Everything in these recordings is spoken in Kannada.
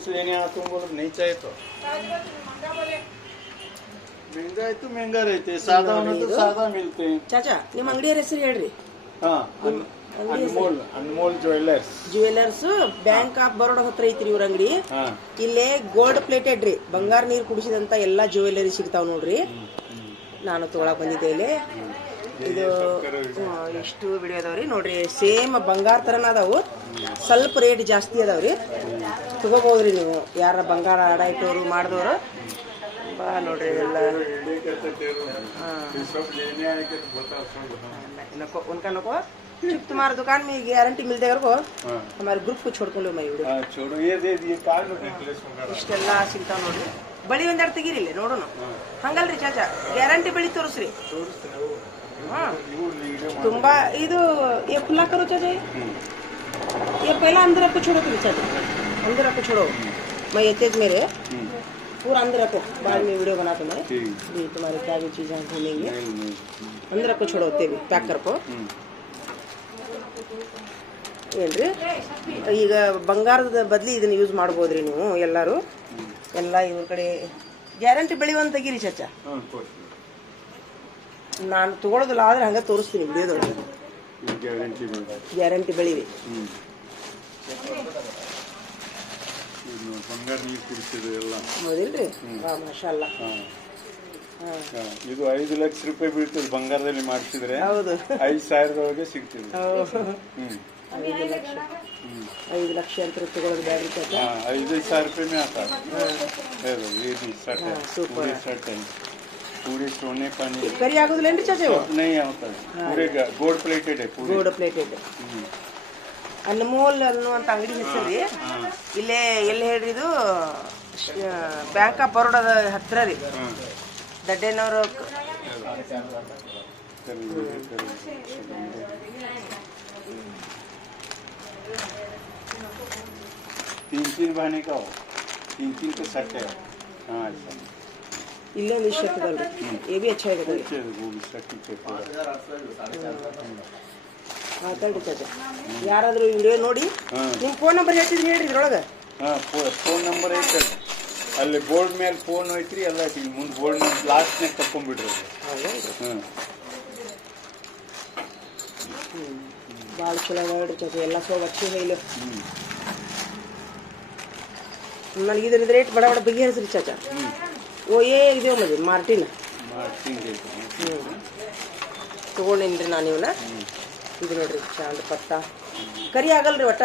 सर्विस लेने आता हूँ बोलो नहीं चाहिए तो महंगा है तो महंगा रहते हैं सादा होना तो सादा मिलते हैं ಚಾಚಾ ನಿಮ್ಮ ಅಂಗಡಿಯ ಹೆಸರು ಹೇಳ್ರಿ हाँ अनमोल अनमोल ಜ್ಯುವೆಲರ್ಸ್ ಬ್ಯಾಂಕ್ ಆಫ್ ಬರೋಡ ಹತ್ರ ಐತ್ರಿ ಇವ್ರ ಅಂಗಡಿ हाँ ಇಲ್ಲೇ ಗೋಲ್ಡ್ ಪ್ಲೇಟೆಡ್ ರೀ ಬಂಗಾರ ನೀರು ಕುಡಿಸಿದಂತ ಎಲ್ಲಾ ಜ್ಯುವೆಲರಿ ಸಿಗ್ತಾವ್ ನೋಡ್ರಿ ನಾನು ತಗೊಳಕ್ ಬಂದಿದ್ದೆ ಇಲ್ಲಿ ಇದು ಎಷ್ಟು ವಿಡಿಯೋ ಅದಾವ್ರಿ ನೋಡ್ರಿ ಸೇಮ್ ಬಂಗಾರ ತರನ ಅದಾವು ಸ್ವಲ್ಪ ರೇಟ್ ಜಾಸ್ತಿ ಅದಾವ್ರಿ ತಗೋಬಹುದ್ರಿ ನೀವು ಯಾರ ಬಂಗಾರ ಆಡ ಇಟ್ಟೋರು ಮಾಡಿದವರು ಬಾ ನೋಡ್ರಿ ಎಲ್ಲ उनका नको सिर्फ तुम्हारे दुकान में गारंटी मिल जाएगा को हमारे ग्रुप को छोड़ लो मैं छोड़ो ये दे दिए कार्ड ಇಷ್ಟೆಲ್ಲ ಸಿಗ್ತಾವ ನೋಡ್ರಿ ಬಳಿ ಒಂದೆರಡು ತೆಗೀರಿಲ್ಲ ನೋಡೋಣ ಹಂಗಲ್ರಿ ಚಾಚಾ ಗ್ಯಾರಂಟಿ ಬಳಿ ತೋರಿಸ್ರಿ ತುಂಬಾ ಇದು ये खुला करो चाचा ये पहला अंदर आपको छोड़ो तो चाचा अंदर आपको छोड़ो मैं ये तेज मेरे पूरा अंदर रखो बाद में वीडियो बनाते मैं ये तुम्हारे क्या भी चीजें घूमेंगे अंदर रखो छोड़ो होते भी पैक करको ಏನ್ರಿ ಈಗ ಬಂಗಾರದ ಬದಲಿ ಇದನ್ನ ಯೂಸ್ ಮಾಡ್ಬೋದ್ರಿ ನೀವು ಎಲ್ಲರೂ ಎಲ್ಲ ಇವ್ರ ಕಡೆ ಗ್ಯಾರಂಟಿ ಬೆಳೆಯುವಂತ ತೆಗೀರಿ ಚಾಚಾ ನಾನು ತಗೊಳ್ಳೋದಿಲ್ಲ ಆದ್ರೆ ಹಂಗ ತೋರಿಸ್ತೀನಿ ವಿಡಿಯೋದೊಳಗೆ ಗ್ಯಾರಂಟಿ ಬೆಳಿರಿ ಬಂಗಾರ ನೀರು ಕುಡಿಸಿದ್ರು ಎಲ್ಲ ಹೌದಿಲ್ರಿ ಮಾಷಾಲ್ಲ ಇದು 5 ಲಕ್ಷ ರೂಪಾಯಿ ಬೀಳ್ತದೆ ಬಂಗಾರದಲ್ಲಿ ಮಾಡಿಸಿದ್ರೆ ಹೌದು 5,000 ಸಿಗ್ತದೆ 5 ಲಕ್ಷ ಅಂತ ತಗೊಳ್ಳೋದು ಬ್ಯಾಡ್ರಿ ಚಾಚಾ 5,000 रुपये में आता है ये भी शर्ट है सुपर शर्ट है पूरे सोने का नहीं ಕರಿ ಆಗೋದಿಲ್ಲೇನ್ರಿ ಚಾಚಾ नहीं होता है पूरे गोल्ड प्लेटेड है पूरे ಗೋಲ್ಡ್ ಪ್ಲೇಟೆಡ್ ಅನ್ಮೋಲ್ ಅನ್ನುವಂತ ಅಂಗಡಿ ಹೆಸರು ಇಲ್ಲೇ ಎಲ್ಲಿ ಹೇಳ್ರಿ ಇದು ಬ್ಯಾಂಕ್ ಆಫ್ ಬರೋಡದ ಹತ್ರ ರೀ ದಡ್ಡೇನವರು तीन बहने का हो तीन का सेट है हाँ ಇಲ್ಲೊಂದು ಇಷ್ಟ ಇರ್ತದಲ್ರಿ ಏ ಬಿ ಅಚ್ಚ ಇದೆ ಮಾತಾಡ್ರಿ ಚಾಚಾ ಯಾರಾದ್ರೂ ವಿಡಿಯೋ ನೋಡಿ ನಿಮ್ಮ ಫೋನ್ ನಂಬರ್ ಹೇಳ್ತಿದ್ರಿ ಹೇಳ್ರಿ ಇದ್ರೊಳಗೆ ಹಾಂ ಫೋನ್ ನಂಬರ್ ಐತೆ ಅಲ್ಲಿ ಬೋರ್ಡ್ ಮೇಲೆ ಫೋನ್ ಐತ್ರಿ ಎಲ್ಲ ಮುಂದೆ ಬೋರ್ಡ್ ಮೇಲೆ ಲಾಸ್ಟ್ನಾಗ ತಕೊಂಡ್ಬಿಡ್ರಿ ಭಾಳ ಚಲೋ ನೋಡ್ರಿ ಚಾಚಾ ಎಲ್ಲ ಸೋ अच्छे है ಇಲ್ಲಿ ನನಗೆ ಇದರ ರೇಟ್ ಬಡ ಬಡ ಬಗೆಹರಿಸ್ರಿ ಚಾಚಾ ಓ ಏ ಇದೆಯೋ ಮದಿ ಮಾರ್ಟಿನ್ ತಗೊಂಡೇನ್ರಿ ನಾನು ಇವನ್ನ ಇದು ನೋಡ್ರಿ ಚಾಂದ್ ಪತ್ತ ಕರಿ ಆಗಲ್ರಿ ಒಟ್ಟ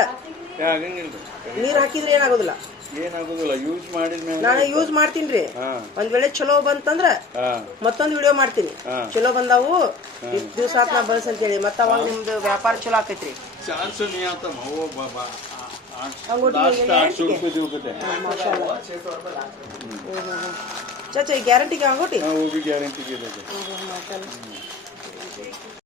ನೀರು ಹಾಕಿದ್ರೆ ಏನಾಗೋದಿಲ್ಲ ಯೂಸ್ ಮಾಡಿದ್ಮೇಲೆ ನಾನು ಯೂಸ್ ಮಾಡ್ತೀನಿ ಒಂದ್ ವೇಳೆ ಚಲೋ ಬಂತಂದ್ರ ಮತ್ತೊಂದು ವಿಡಿಯೋ ಮಾಡ್ತೀನಿ ಚಲೋ ಬಂದಾವು ಇಷ್ಟು ದಿವಸ ಆತ್ ನಾ ಬಳಸ್ ಅಂತೇಳಿ ಮತ್ತ ಅವಾಗ ನಿಮ್ದು ವ್ಯಾಪಾರ ಚಲೋ ಆಕೈತ್ರಿ चाचा गारंटी क्या अंगूठी वो भी गारंटी के देते